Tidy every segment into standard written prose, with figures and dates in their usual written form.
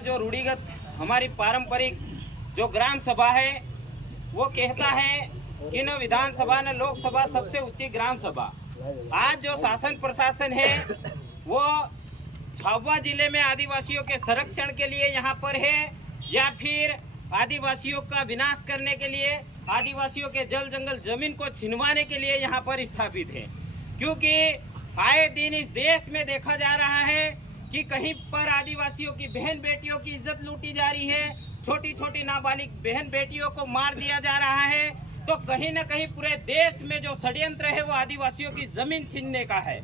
जो रूढ़िगत हमारी पारंपरिक जो ग्राम सभा है वो कहता है कि न विधानसभा न लोकसभा सबसे ऊंची ग्राम सभा। आज जो शासन प्रशासन है वो झाबुआ जिले में आदिवासियों के संरक्षण के लिए यहाँ पर है या फिर आदिवासियों का विनाश करने के लिए, आदिवासियों के जल जंगल जमीन को छिनवाने के लिए यहाँ पर स्थापित है। क्योंकि आए दिन इस देश में देखा जा रहा है कि कहीं पर आदिवासियों की बहन बेटियों की इज्जत लूटी जा रही है, छोटी छोटी नाबालिग बहन बेटियों को मार दिया जा रहा है। तो कहीं न कहीं पूरे देश में जो षड्यंत्र है वो आदिवासियों की जमीन छीनने का है।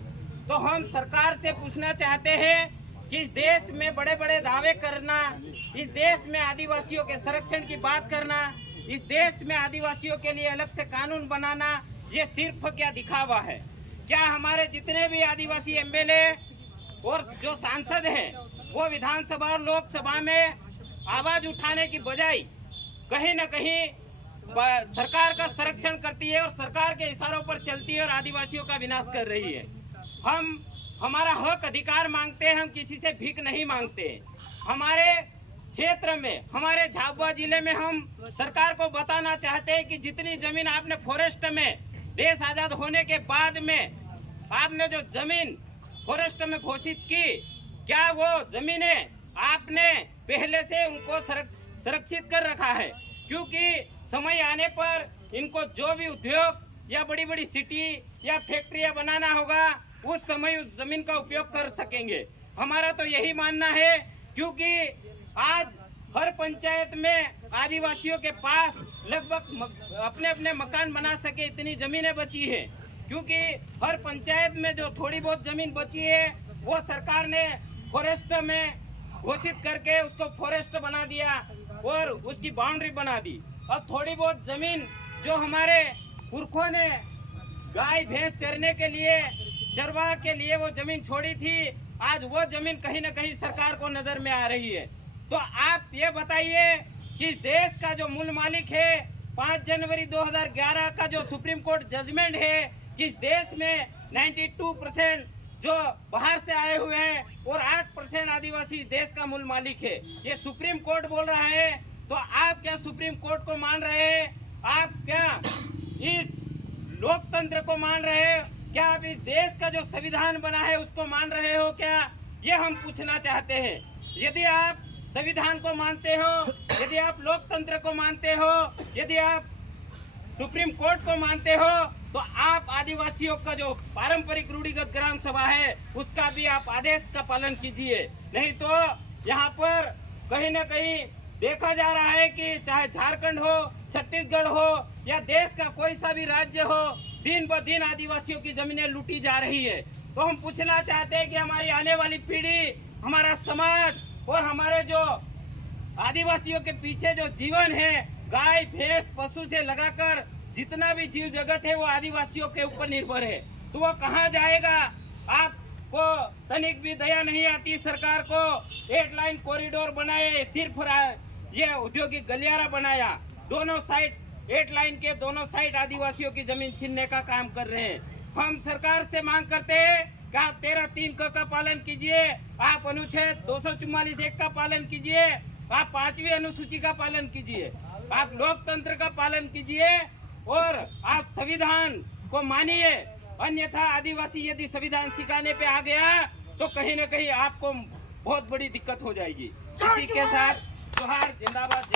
तो हम सरकार से पूछना चाहते हैं कि इस देश में बड़े बड़े दावे करना, इस देश में आदिवासियों के संरक्षण की बात करना, इस देश में आदिवासियों के लिए अलग से कानून बनाना, ये सिर्फ क्या दिखावा है? क्या हमारे जितने भी आदिवासी एमएलए और जो सांसद हैं वो विधानसभा और लोकसभा में आवाज उठाने की बजाय कहीं न कहीं सरकार का संरक्षण करती है और सरकार के इशारों पर चलती है और आदिवासियों का विनाश कर रही है? हम हमारा हक अधिकार मांगते हैं, हम किसी से भीख नहीं मांगते। हमारे क्षेत्र में, हमारे झाबुआ जिले में हम सरकार को बताना चाहते हैं कि जितनी जमीन आपने फॉरेस्ट में देश आजाद होने के बाद में आपने जो जमीन फॉरेस्ट में घोषित की, क्या वो जमीनें आपने पहले से उनको सुरक्षित कर रखा है? क्योंकि समय आने पर इनको जो भी उद्योग या बड़ी बड़ी सिटी या फैक्ट्रियां बनाना होगा उस समय उस जमीन का उपयोग कर सकेंगे। हमारा तो यही मानना है, क्योंकि आज हर पंचायत में आदिवासियों के पास लगभग अपने अपने मकान बना सके इतनी जमीनें बची है। क्योंकि हर पंचायत में जो थोड़ी बहुत जमीन बची है वो सरकार ने फॉरेस्ट में घोषित करके उसको फॉरेस्ट बना दिया और उसकी बाउंड्री बना दी। अब थोड़ी बहुत जमीन जो हमारे पुरखों ने गाय भैंस चरने के लिए, चरवाह के लिए वो जमीन छोड़ी थी, आज वो जमीन कहीं न कहीं सरकार को नजर में आ रही है। तो आप ये बताइए कि देश का जो मूल मालिक है, 5 जनवरी 2011 का जो सुप्रीम कोर्ट जजमेंट है कि इस देश में 92% जो बाहर से आए हुए हैं और 8% आदिवासी इस देश का मूल मालिक है, ये सुप्रीम कोर्ट बोल रहा है। तो आप क्या सुप्रीम कोर्ट को मान रहे हैं? आप क्या इस लोकतंत्र को मान रहे हैं? क्या आप इस देश का जो संविधान बना है उसको मान रहे हो क्या? ये हम पूछना चाहते हैं। यदि आप संविधान को मानते हो, यदि आप लोकतंत्र को मानते हो, यदि आप सुप्रीम कोर्ट को मानते हो, तो आप आदिवासियों का जो पारंपरिक रूढ़िगत ग्राम सभा है उसका भी आप आदेश का पालन कीजिए। नहीं तो यहाँ पर कहीं न कहीं देखा जा रहा है कि चाहे झारखंड हो, छत्तीसगढ़ हो या देश का कोई सा भी राज्य हो, दिन ब दिन आदिवासियों की जमीनें लूटी जा रही है। तो हम पूछना चाहते हैं कि हमारी आने वाली पीढ़ी, हमारा समाज और हमारे जो आदिवासियों के पीछे जो जीवन है, गाय भैंस पशु से लगाकर जितना भी जीव जगत है वो आदिवासियों के ऊपर निर्भर है, तो वो कहाँ जाएगा? आपको तनिक भी दया नहीं आती सरकार को? 8 लाइन कॉरिडोर बनाए, सिर्फ ये औद्योगिक गलियारा बनाया, दोनों साइड 8 लाइन के दोनों साइड आदिवासियों की जमीन छीनने का काम कर रहे हैं। हम सरकार से मांग करते हैं कि आप 13(3) का पालन कीजिए, आप अनुच्छेद 244(1) का पालन कीजिए, आप 5वीं अनुसूची का पालन कीजिए, आप लोकतंत्र का पालन कीजिए और आप संविधान को मानिए। अन्यथा आदिवासी यदि संविधान सिखाने पे आ गया तो कहीं न कहीं आपको बहुत बड़ी दिक्कत हो जाएगी। इसी के साथ जोहार, जिंदाबाद।